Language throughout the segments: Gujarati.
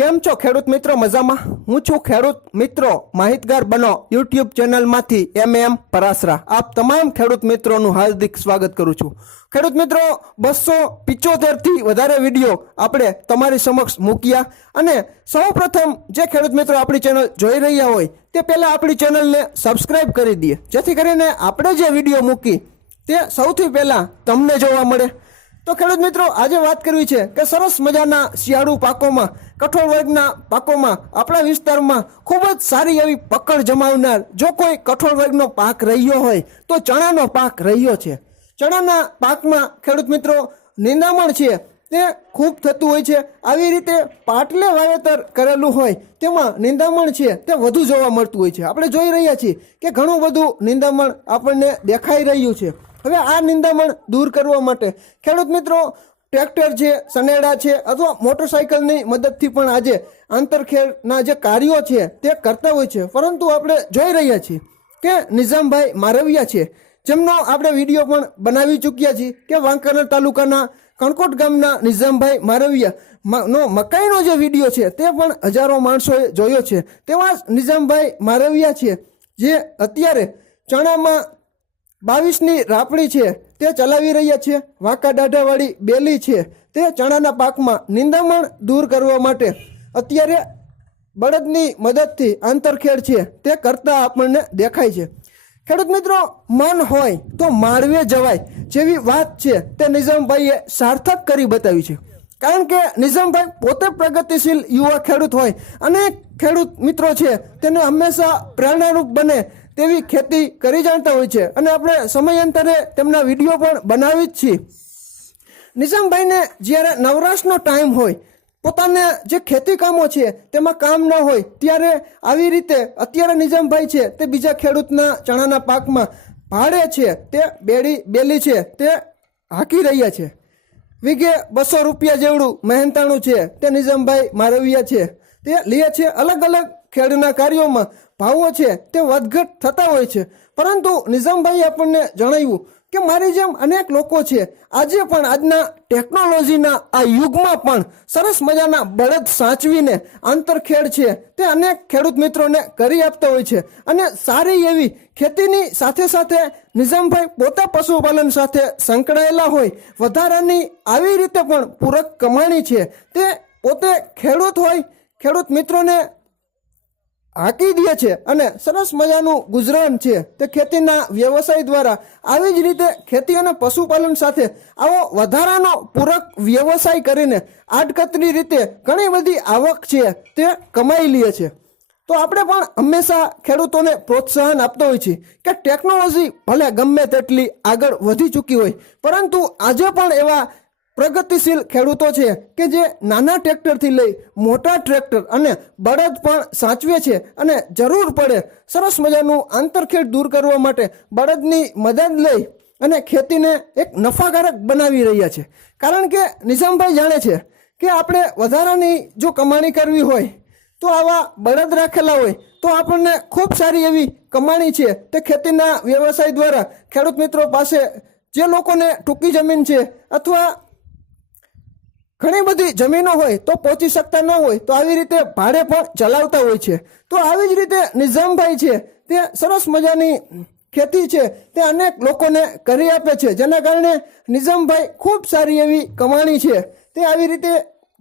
કેમ છો ખેડૂત મિત્રો મજામાં? હું છું ખેડૂત મિત્રો માહિતગાર બનો યુટ્યુબ ચેનલમાંથી એમ એમ પરાસરા. આપ તમામ ખેડૂત મિત્રોનું હાર્દિક સ્વાગત કરું છું. ખેડૂત મિત્રો, બસો પિચોતેરથી વધારે વીડિયો આપણે તમારી સમક્ષ મૂક્યા અને સૌપ્રથમ જે ખેડૂત મિત્રો આપણી ચેનલ જોઈ રહ્યા હોય તે પહેલાં આપણી ચેનલને સબસ્ક્રાઈબ કરી દઈએ. જેથી કરીને આપણે જે વીડિયો મૂકી તે સૌથી પહેલાં તમને જોવા મળે. તો ખેડૂત મિત્રો, આજે વાત કરવી છે કે સરસ મજાના શિયાળુ પાકોમાં, કઠોળ વર્ગના પાકોમાં, આપણા વિસ્તારમાં ખૂબ જ સારી એવી પકડ જમાવનાર જો કોઈ કઠોળ વર્ગનો પાક રહ્યો હોય, તો ચણાનો પાક રહ્યો છે. ચણાના પાકમાં ખેડૂત મિત્રો, નિંદામણ છે. તે ખૂબ થતું હોય છે. આવી રીતે પાટલે વાવેતર કરેલું હોય, તેમાં નિંદામણ છે. તે વધુ જોવા મળતું હોય છે. આપણે જોઈ રહ્યા છીએ કે ઘણું બધું નિંદામણ આપણને દેખાઈ રહ્યું છે. હવે આ નિંદામણ દૂર કરવા માટે ખેડૂત મિત્રો, ટ્રેક્ટર છે, સનેડા છે અથવા મોટરસાયકલની મદદથી પણ આજે આંતરખેડના જે કાર્યો છે તે કરતા હોય છે. પરંતુ આપણે જોઈ રહ્યા છીએ કે નિઝામભાઈ મારવિયા છે. જેમનો આપણે વીડિયો પણ બનાવી ચૂક્યા છીએ કે વાંકાનેર તાલુકાના કણકોટ ગામના નિઝામભાઈ મારવિયા. નો મકાઈનો જે વીડિયો છે તે પણ હજારો માણસોએ જોયો છે. તેવા નિઝામભાઈ મારવિયા છે, જે અત્યારે ચણામાં બાવીસની રાપડી છે, તે ચલાવી રહ્યા છે. વાંકા દાઢાવાળી બેલી છે, તે ચણાના પાકમાં નિંદામણ દૂર કરવા માટે. અત્યારે બળદની મદદથી આંતરખેડ છે, તે કરતા આપણને દેખાય છે. ખેડૂત મિત્રો, મન હોય તો માળવે જવાય જેવી વાત છે, તે નિઝામભાઈએ સાર્થક કરી બતાવી છે. કારણ કે નિઝામભાઈ પોતે પ્રગતિશીલ યુવા ખેડૂત હોય. અને ખેડૂત મિત્રો છે, તેને હંમેશા પ્રેરણારૂપ બને તેવી ખેતી કરી જાણતા હોય છે. અને આપણે સમયાંતરે તેમના વીડિયો પણ બનાવી જ છીએ. નિઝામભાઈને જ્યારે નવરાશનો ટાઈમ હોય, પોતાને જે ખેતી કામો છે તેમાં કામ ન હોય, ત્યારે આવી રીતે અત્યારે નિઝામભાઈ છે તે બીજા ખેડૂતના ચણાના પાકમાં ભાડે છે, તે બેડી બેલી છે, તે હાંકી રહ્યા છે. વીઘે બસો રૂપિયા જેવડું મહેનતાણું છે તે નિઝામભાઈ મારવિયા છે. તે લે છે અલગ અલગ ખેડના કાર્યોમાં ભાવો છે તે વધઘટ થતા હોય છે. પરંતુ નિઝામભાઈએ આપણને જણાવ્યું કે મારી જેમ અનેક લોકો છે. આજે પણ આજના ટેકનોલોજીના આ યુગમાં પણ સરસ મજાના બળદ સાચવીને આંતરખેડ છે. તે અનેક ખેડૂત મિત્રોને કરી આપતા હોય છે. અને સારી એવી ખેતીની સાથે સાથે નિઝામભાઈ પોતે પશુપાલન સાથે સંકળાયેલા હોય. વધારાની આવી રીતે પણ પૂરક કમાણી છે. તે પોતે ખેડૂત હોય, ખેડૂત મિત્રોને હાંકી દે છે અને સરસ મજાનું ગુજરાન છે. તે ખેતીના વ્યવસાય દ્વારા આવી જ રીતે ખેતી અને પશુપાલન સાથે આવો વધારાનો પૂરક વ્યવસાય કરીને આડકતરી રીતે ઘણી બધી આવક છે તે કમાઈ લે છે. તો આપણે પણ હંમેશા ખેડૂતોને પ્રોત્સાહન આપતો હોય છે કે ટેકનોલોજી ભલે ગમે તેટલી આગળ વધી ચૂકી હોય, પરંતુ આજે પણ એવા પ્રગતિશીલ ખેડૂતો છે કે જે નાના ટ્રેક્ટરથી લઈ મોટા ટ્રેક્ટર અને બળદ પણ સાચવે છે અને જરૂર પડે સરસ મજાનું આંતરખેડ દૂર કરવા માટે બળદની મદદ લઈ અને ખેતીને એક નફાકારક બનાવી રહ્યા છે. કારણ કે નિઝામભાઈ જાણે છે કે આપણે વધારાની જો કમાણી કરવી હોય તો આવા બળદ રાખેલા હોય તો આપણને ખૂબ સારી એવી કમાણી છે. તે ખેતીના વ્યવસાય દ્વારા ખેડૂત મિત્રો પાસે જે લોકોને ટૂંકી જમીન છે અથવા ઘણી બધી જમીનો હોય તો પહોંચી શકતા ન હોય તો આવી રીતે ભાડે પણ ચલાવતા હોય છે. તો આવી જ રીતે નિઝામભાઈ છે, તે સરસ મજાની ખેતી છે, તે અનેક લોકોને કરી આપે છે. જેના કારણે નિઝામભાઈ ખૂબ સારી એવી કમાણી છે. તે આવી રીતે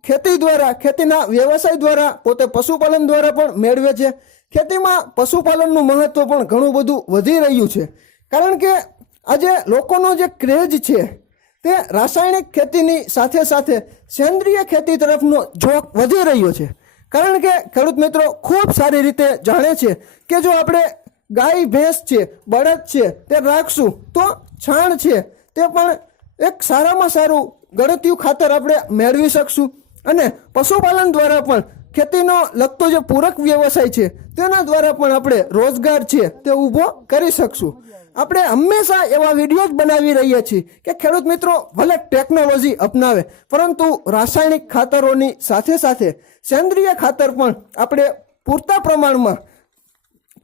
ખેતી દ્વારા, ખેતીના વ્યવસાય દ્વારા, પોતે પશુપાલન દ્વારા પણ મેળવે છે. ખેતીમાં પશુપાલનનું મહત્ત્વ પણ ઘણું બધું વધી રહ્યું છે. કારણ કે આજે લોકોનો જે ક્રેઝ છે તે રાસાયણિક ખેતીની સાથે સાથે સેન્દ્રિય ખેતી તરફનો ઝોક વધી રહ્યો છે. કારણ કે ખેડૂત મિત્રો ખૂબ સારી રીતે જાણે છે કે જો આપણે ગાય, ભેંસ છે, બળદ છે તે રાખશું તો છાણ છે તે પણ એક સારામાં સારું ગણતિયું ખાતર આપણે મેળવી શકશું. અને પશુપાલન દ્વારા પણ ખેતીનો લગતો જે પૂરક વ્યવસાય છે તેના દ્વારા પણ આપણે રોજગાર છે તે ઊભો કરી શકશું. આપણે હંમેશા એવા વીડિયો જ બનાવી રહ્યા છીએ કે ખેડૂત મિત્રો ભલે ટેકનોલોજી અપનાવે, પરંતુ રાસાયણિક ખાતરોની સાથે સાથે સેન્દ્રિય ખાતર પણ આપણે પૂરતા પ્રમાણમાં,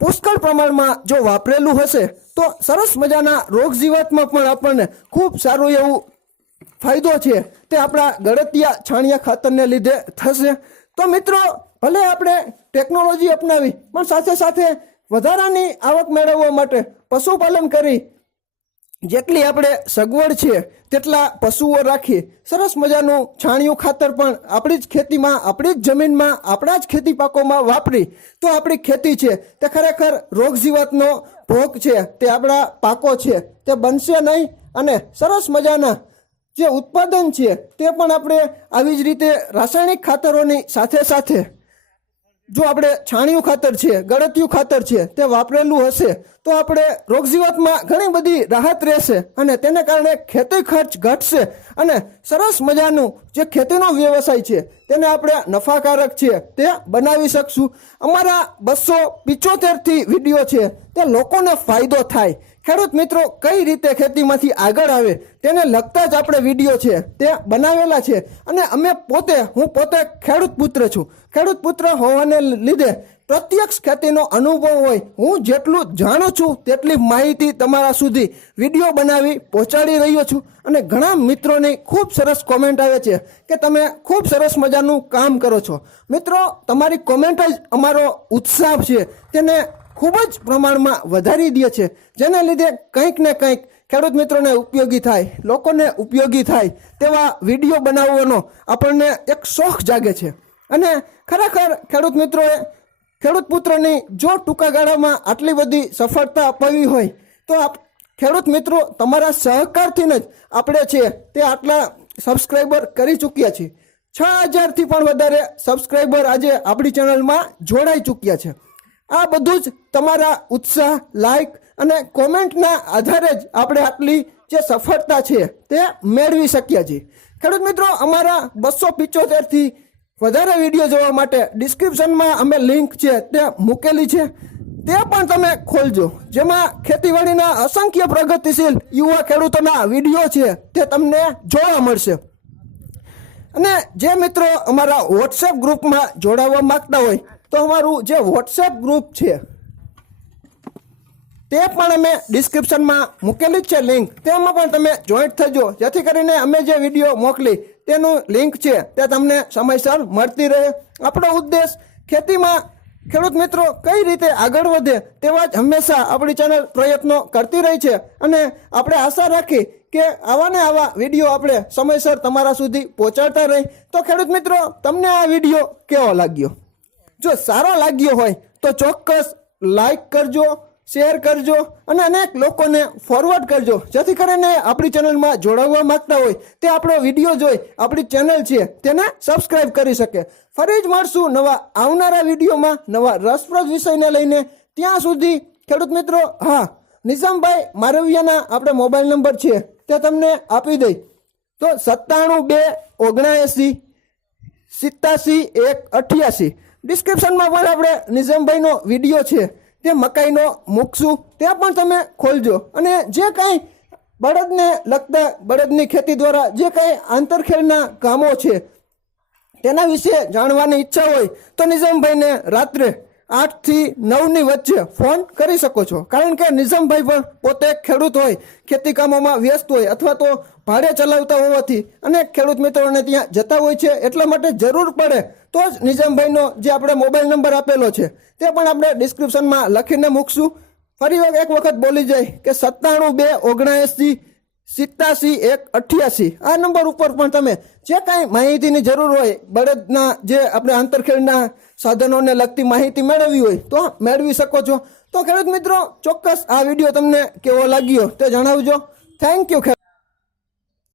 પુષ્કળ પ્રમાણમાં જો વાપરેલું હશે, તો સરસ મજાના રોગ જીવાતમાં પણ આપણને ખૂબ સારું એવું ફાયદો છે તે આપણા ગળતિયા છાણિયા ખાતરને લીધે થશે. તો મિત્રો, ભલે આપણે ટેકનોલોજી અપનાવી, પણ સાથે સાથે વધારાની આવક મેળવવા માટે પશુપાલન કરી જેટલી આપણે સગવડ છે, તેટલા પશુઓ રાખીએ સરસ મજાનું છાણિયું ખાતર પણ આપણી જ ખેતીમાં, આપણી જ જમીનમાં, આપણા જ ખેતી પાકોમાં વાપરી તો આપણી ખેતી છે. તે ખરેખર રોગ જીવાતનો ભોગ છે. તે આપણા પાકો છે. તે બનશે નહીં અને સરસ મજાના જે ઉત્પાદન છે, તે પણ આપણે આવી જ રીતે રાસાયણિક ખાતરોની સાથે સાથે જો આપણે છાણિયું ખાતર છે, ગળતિયું ખાતર છે, તે વાપરેલું હશે, તો આપણે રોગજીવાતમાં ઘણી બધી રાહત રહેશે અને તેને કારણે ખેતી ખર્ચ ઘટશે અને સરસ મજાનું જે ખેતીનો વ્યવસાય છે, તેને આપણે નફાકારક છે, તે બનાવી શકશું. અમારા બસો પિચોતેરથી વીડિયો છે, તે લોકોને ફાયદો થાય. ખેડૂત મિત્રો, કઈ રીતે ખેતીમાંથી આગળ આવે, તેને લગતા જ આપણે વીડિયો છે, તે બનાવેલા છે. અને અમે પોતે, હું પોતે ખેડૂત પુત્ર છું. ખેડૂત પુત્ર હોવાને લીધે પ્રત્યક્ષ ખેતીનો અનુભવ હોય, હું જેટલું જાણું છું તેટલી માહિતી તમારા સુધી વીડિયો બનાવી પહોંચાડી રહ્યો છું. અને ઘણા મિત્રોની ખૂબ સરસ કોમેન્ટ આવે છે કે તમે ખૂબ સરસ મજાનું કામ કરો છો. મિત્રો, તમારી કોમેન્ટ જ અમારો ઉત્સાહ છે, તેને ખૂબ જ પ્રમાણમાં વધારી દે છે. જેને લીધે કંઈક ને કંઈક ખેડૂત મિત્રોને ઉપયોગી થાય, લોકોને ઉપયોગી થાય તેવા વીડિયો બનાવવાનો આપણને એક શોખ જાગે છે. અને ખરેખર ખેડૂત મિત્રોએ, ખેડૂત પુત્રની જો ટૂંકા ગાળામાં આટલી બધી સફળતા અપાવી હોય, તો આપ, ખેડૂત મિત્રો, તમારા સહકારથી જ આપણે છે તે આટલા સબસ્ક્રાઈબર કરી ચૂક્યા છીએ. છ હજારથી પણ વધારે સબસ્ક્રાઈબર આજે આપણી ચેનલમાં જોડાઈ ચૂક્યા છે. આ બધું જ તમારા ઉત્સાહ લાઈક અને કોમેન્ટના આધારે જ આપણે આટલી જે સફળતા છે તે મેળવી શક્યા છીએ. ખેડૂત મિત્રો, અમારા બસો પિચોતેરથી વધારે વીડિયો જોવા માટે ડિસ્ક્રિપ્શનમાં અમે લિંક છે તે મૂકેલી છે. તે પણ તમે ખોલજો. જેમાં ખેતીવાડીના અસંખ્ય પ્રગતિશીલ યુવા ખેડૂતોના વીડિયો છે, તે તમને જોવા મળશે. અને જે મિત્રો અમારા વોટ્સએપ ગ્રુપમાં જોડાવા માગતા હોય, તો અમારું જે વોટ્સએપ ગ્રુપ છે, તે પણ અમે ડિસ્ક્રિપ્શનમાં મૂકેલી જ છે લિંક તેમાં પણ તમે જોઈન્ટ થજો. જેથી કરીને અમે જે વીડિયો મોકલી તેનું લિંક છે, તે તમને સમયસર મળતી રહે. આપણો ઉદ્દેશ, ખેતીમાં ખેડૂત મિત્રો કઈ રીતે આગળ વધે તેવા જ હંમેશા આપણી ચેનલ પ્રયત્નો કરતી રહી છે. અને આપણે આશા રાખી કે આવા ને આવા વીડિયો આપણે સમયસર તમારા સુધી પહોંચાડતા રહી. તો ખેડૂત મિત્રો, તમને આ વીડિયો કેવો લાગ્યો? જો સારો લાગ્યો હોય, તો ચોક્કસ લાઈક કરજો. શેર કરજો અને અનેક લોકોને ફોરવર્ડ કરજો. જેથી કરીને આપણી ચેનલમાં જોડાવવા માંગતા હોય તે આપણો વીડિયો જોઈ આપણી ચેનલ છે તેને સબસ્ક્રાઈબ કરી શકે. ફરી જ મળશું નવા આવનારા વિડીયોમાં નવા રસપ્રદ વિષયને લઈને. ત્યાં સુધી ખેડૂત મિત્રો, હા, નિઝામભાઈ મારવિયાના આપણે મોબાઈલ નંબર છે તે તમને આપી દઈ. તો સત્તાણું બે ઓગણએંસી સિત્તાસી એક અઠ્યાસી. ડિસ્ક્રિપ્શનમાં પણ આપણે નિઝામભાઈનો વીડિયો છે. તે મકાઈનો મૂકશું ત્યાં પણ તમે ખોલજો. અને જે કાંઈ બળદને લગતા બળદની ખેતી દ્વારા જે કાંઈ આંતરખેડના કામો છે, તેના વિશે જાણવાની ઈચ્છા હોય, તો નિઝામભાઈને રાત્રે આઠથી નવની વચ્ચે ફોન કરી શકો છો. કારણ કે નિઝામભાઈ પણ પોતે ખેડૂત હોય, ખેતી કામોમાં વ્યસ્ત હોય, અથવા તો ભાડે ચલાવતા હોવાથી અનેક ખેડૂત મિત્રોને ત્યાં જતા હોય છે. એટલા માટે જરૂર પડે તો જ નિઝામભાઈનો જે આપણે મોબાઈલ નંબર આપેલો છે, તે પણ આપણે ડિસ્ક્રિપ્શનમાં લખીને મૂકશું. ફરી એક વખત બોલી જાય કે સત્તાણું બે ઓગણએંસી સિત્તાસી એક અઠ્યાસી. આ નંબર ઉપર પણ તમે જે કાંઈ માહિતીની જરૂર હોય, બળદના જે આપણે આંતરખેડના સાધનોને લગતી માહિતી મેળવવી હોય, તો મેળવી શકો છો. તો ખેડૂત મિત્રો, ચોક્કસ આ વીડિયો તમને કેવો લાગ્યો તે જણાવજો. Thank you